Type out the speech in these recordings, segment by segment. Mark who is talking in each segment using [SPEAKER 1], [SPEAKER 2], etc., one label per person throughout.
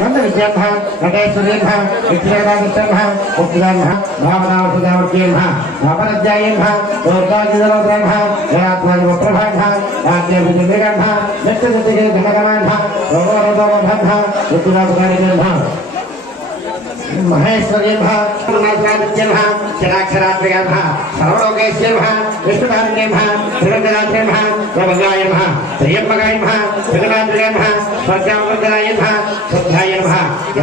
[SPEAKER 1] नन्दविषयम्भः नटेश्वर्यम्भः विक्षणादिष्टम्भः मुक्तिदानः भावनावसुधावर्त्यम्भः भावनध्यायम्भः लोकाजिदलोकम्भः जयात्मानवप्रभाभः राज्यभिजमेगम्भः नित्यसत्यके घनगमान्भः भगवरोदोमभम्भः ऋतुरासुकारिजम्भः నందవిద్యాభ నటేశ్వర్యభ విద్యాదామిత్రభ ముక్తిదాన్భ భావనావసుదావర్త్యేభ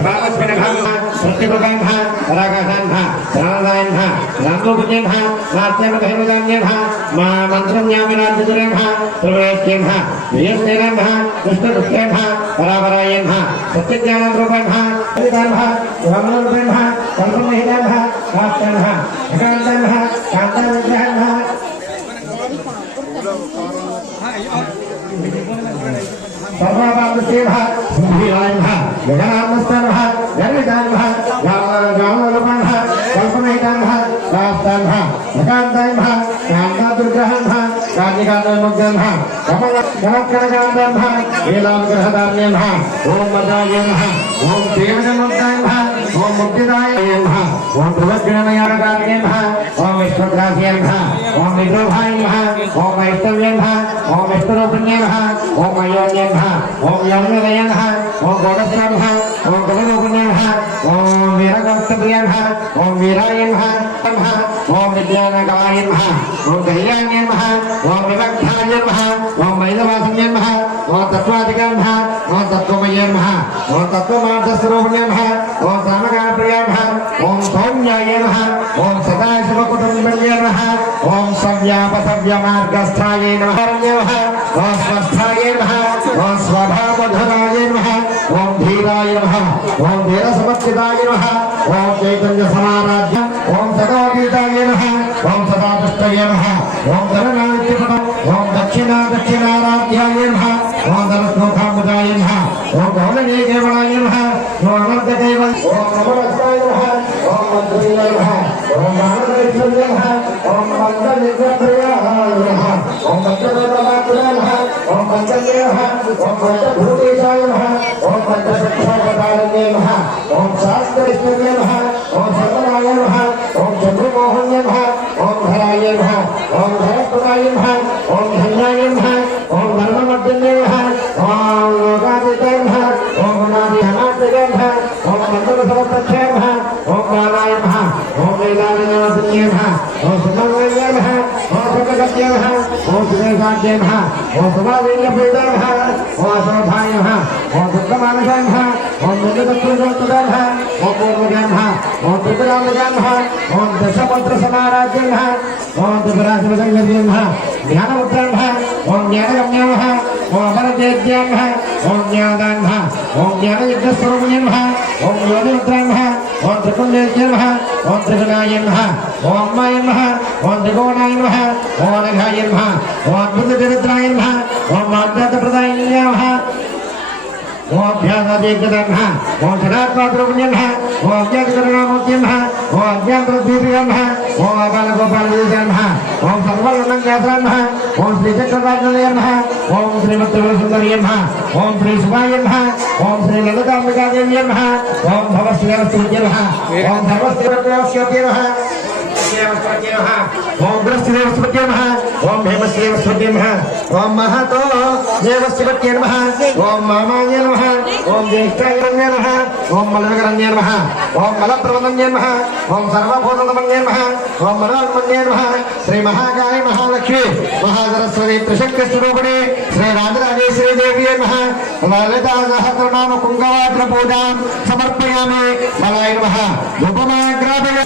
[SPEAKER 1] భావనధ్యాయేభ सृष्टिप्रकान भा रागासान भा प्राणदायन भा रामलोकजय भा नास्तेम गहनदान्य भा मा मंत्रन्यामिनाद्यतुरे भा त्रिवेष्ट्ये भा वियस्तेन भा कृष्णदुष्टे भा परापरायन भा सत्यज्ञानरूपे भा हरिदान भा ब्रह्मरूपे भा कर्ममहिदान भा राष्ट्रन भा एकांतन भा कांतानुग्रहन भा सर्वापापसेवा सुधीराय भा गगनामस्तन भा गर्वितान भा కల్పమహితాన్భ కాస్తాన్భ ఏకాంతాన్భ కాంతాదుర్గ్రహాన్భ కాజికాంతముగ్ధన్భ కమల కనకనకాంతన్భ నీలాంగ్రహదాన్యన్భ ఓం మదాయన్భ ఓం దేవనముగ్ధాన్భ ఓం ముక్తిదాయన్భ ఓం ప్రవజ్ఞనయాగాన్యన్భ ఓం విశ్వగ్రాస్యన్భ ఓం విద్రోహాయన్భ ఓం వైష్ణవ్యన్భ ఓం విష్ణురూపిణ్యన్భ ఓం అయోన్యన్భ ఓం యమునదయన్భ ఓం గోడస్రన్భ ఓం గగనూపిణ్యన్భ ఓం వీరగోప్తప్రియన్భ ఓం వీరాయన్భ ఓం విజ్ఞానకవాయన్భ ఓం కళ్యాణ్యన్భ ఓం వివగ్ధాయన్భ ఓం వైదవాసన్యన్భ ఓ తత్వాధికార నమ ఓ తత్వమయ్యే నమ ఓ తత్వమార్థస్వరూపిణ్య నమ ఓ సామగాప్రియ నమ ఓం సౌమ్యాయ నమ ఓం సదాశివ కుటుంబల్య నమ ఓం సవ్యాప సవ్య మార్గస్థాయ నమ ఓ స్వస్థాయ నమ ఓ స్వభావధరాయ నమ ఓం ధీరాయ నమ ఓం ధీర సమర్పితాయ నమ ఓం చైతన్య సమారాధ్య మానవేశ్వర్య నమః ఓం మంత్రనిగ్రహప్రియాయ నమః ఓం సురేశాద్య నమః ఓం సుమావీర్యపీడ నమః ఓం అశోభాయ నమః ఓం దుర్గమానసాయ నమః ఓం నిజతత్వజోత్తద నమః ఓం పూర్వజ నమః ఓం త్రిపురామజ నమః ఓం దశమంత్ర సమారాజ్య నమః ఓం త్రిపురాశివసంగర్య నమః జ్ఞానముద్ర నమః ఓం జ్ఞానగమ్య నమః ఓం అమరజేద్య నమః ఓం జ్ఞానదాయ నమః ఓం జ్ఞానయుద్ధస్వరూపిణ్య నమః ఓం యోగిముద్ర నమః ఓం త్రిపుణ్యేశ్వర నమః ఓం త్రిగుణాయ నమః ఓం అమ్మాయ నమః ఓం త్రికోణాయ నమః ఓం అనఘాయ నమః ఓం అద్భుత చరిత్రాయ నమః ఓం ఆధ్యాత్మప్రదాయ ఓం ఓం అజ్ఞాతృద్వీపయన్హ ఓం అకాలగోపాలదీశన్హ ఓం సర్వలన్యాసన్హ ఓం శ్రీచక్రరాజనయన్హ ఓం శ్రీమత్రివరసుందర్యన్హ ఓం శ్రీ శుభాయన్హ ఓం శ్రీ లలితాంబికాదేవ్యన్హ ఓం భవశ్రీరస్తున్యన్హ ఓం ధర్మశ్రీరత్నస్యోత్యన్హ ఓం బృహస్పతి నమ. ఓం భీమశ్రీవస్పతి నమ. ఓం మహతో దేవస్పతి నమ. ఓం మామాయ నమ. ఓం జ్యేష్ఠాయ నమ. ఓం మలనగరణ్య నమ. ఓం మలప్రబంధన్య నమ. ఓం సర్వభూతమన్య నమ. ఓం మనోన్మన్య నమ. శ్రీ మహాకాయ మహాలక్ష్మి మహాసరస్వతి త్రిశక్తి స్వరూపిణి శ్రీ రాజరాజేశ్వరి దేవి నమ. లలితా సహస్రనామ కుంగవాట్ర పూజాం సమర్పయామి. ఫలాయ నమ. ఉపమాగ్రాపయ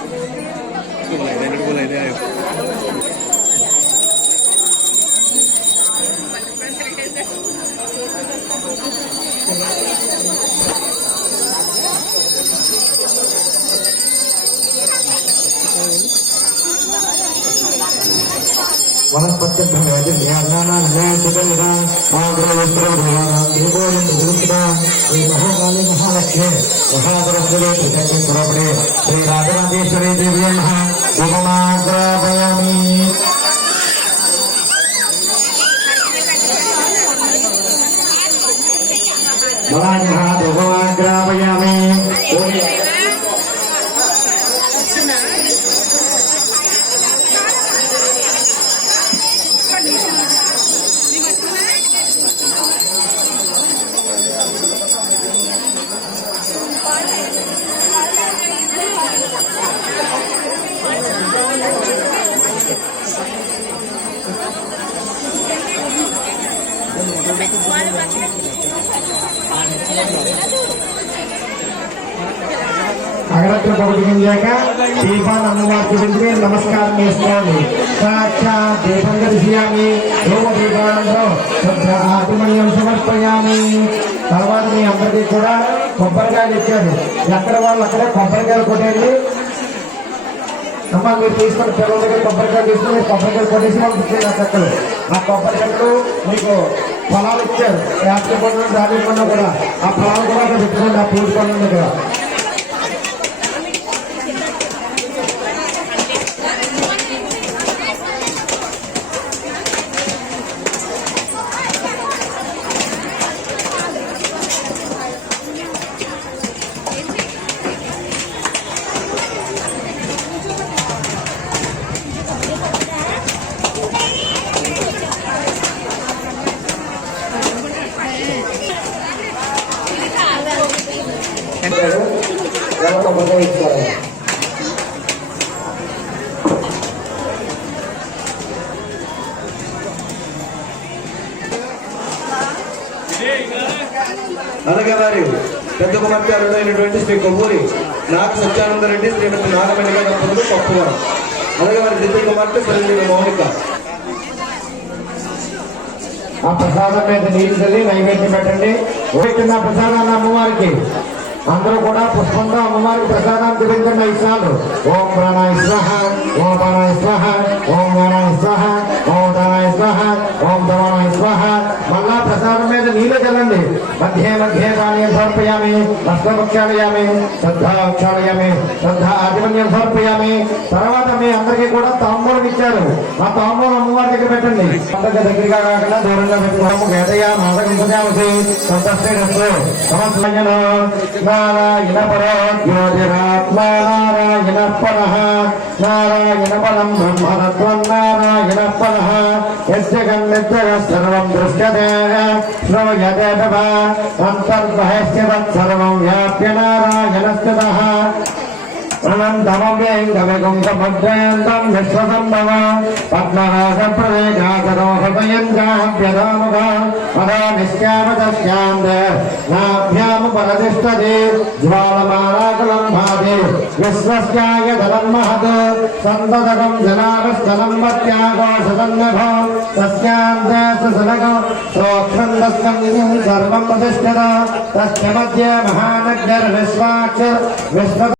[SPEAKER 1] మహాకాళి మహాలక్ష్మి మహాసరస్వతి శ్రీ శ్రీ திருநாகிராபயாமி भगवान कहा भगवान ग्रापयामी అగరత్ర పౌర్ణించాక దీపాన్ అమ్మవారి నమస్కారం చేస్తాను సాక్షాత్ దీపం దర్శయామి ధూమదీపానంలో ఆత్మన్యం సమర్పయామి తర్వాత మీ అందరికీ కూడా కొబ్బరికాయలు ఇచ్చారు. ఎక్కడ వాళ్ళు అక్కడే కొబ్బరికాయలు కొట్టండి అమ్మ మీరు తీసుకుని పిల్లల దగ్గర కొబ్బరికాయలు తీసుకుని కొబ్బరికాయలు కొట్టేసి వాళ్ళు ఇచ్చేది ఆ చెక్కలు. ఆ కొబ్బరికాయలు మీకు పొలాలు ఇచ్చారు. యాత్ర పండుగ దాని పండుగ కూడా. ఆ పొలాలు కూడా అక్కడ పెట్టుకోండి ఆ పూజ పండుగ దగ్గర ఎవరు కొబ్బరికాయ ఇచ్చారు
[SPEAKER 2] అలాగే వారి పెద్ద కుమార్తె అరుడైనటువంటి శ్రీ కొవ్వూరి నాగ సత్యానందరెడ్డి శ్రీమతి నాగమణిగా దంపతులు పప్పువరం. అలాగే వారి ద్వితీయ కుమార్తె శ్రీ మౌనిక.
[SPEAKER 1] ఆ ప్రసాదం మీద నీళ్ళు చల్లి నైవేద్యం పెట్టండి. పెట్టిన ప్రసాదాన్ని అమ్మవారికి. అందరూ కూడా పుష్పంతో అమ్మవారికి ప్రసాదం చూపించండి ఐదు ఓం ప్రాణాయ స్వహ ఓం ప్రాణాయ స్వహ ఓం జ్ఞానాయ స్వహ ఓం దానాయ స్వహ ఓం దమానాయ స్వహ మళ్ళా ప్రసాదం మీద నీళ్ళు చల్లండి మధ్య మధ్య పానీయం సమర్పయామి. భస్మపక్షాలయామి శ్రద్ధాక్షాలయామి శ్రద్ధ ఆధిపత్యం సమర్పయామి. తర్వాత మీ అందరికీ కూడా తాంబూలం ఇచ్చారు. ఆ తాంబూలం అమ్మవారి దగ్గర పెట్టండి. అందరికీ దగ్గరగా కాకుండా దూరంగా పెట్టుకోవడం వేదయ మాదకం సజామసి సంతశ్రేణస్సు సమస్యను నారాయణ పరో జ్యోతిరాత్మా నారాయణ పరః నారాయణ పరం బ్రహ్మతత్వం నారాయణ పర యజ్జగన్నిత్యగ సర్వం దృశ్యతే శ్రవయతే తవ అంతర్బహిష్య తత్సర్వం వ్యాప్య నారాయణ స్థితః अनन्तमव्ययं गवगुंसमभ्रयन्तं विश्वसम्भव पद्महासप्रदेशासरोहृदयं चाभ्यदामुखा पदामिश्यामतस्यां नाभ्यामुपरतिष्ठति ज्वालमालाकुलं भाति विश्वस्याय धनं महत् सन्ततकं जनाभस्थलं मत्याघोषसन्नभ तस्यान्तसनकं सोक्षन्दस्कन्दं सर्वं प्रतिष्ठत तस्य मध्य महानग्निर्विश्वाक्ष विश्व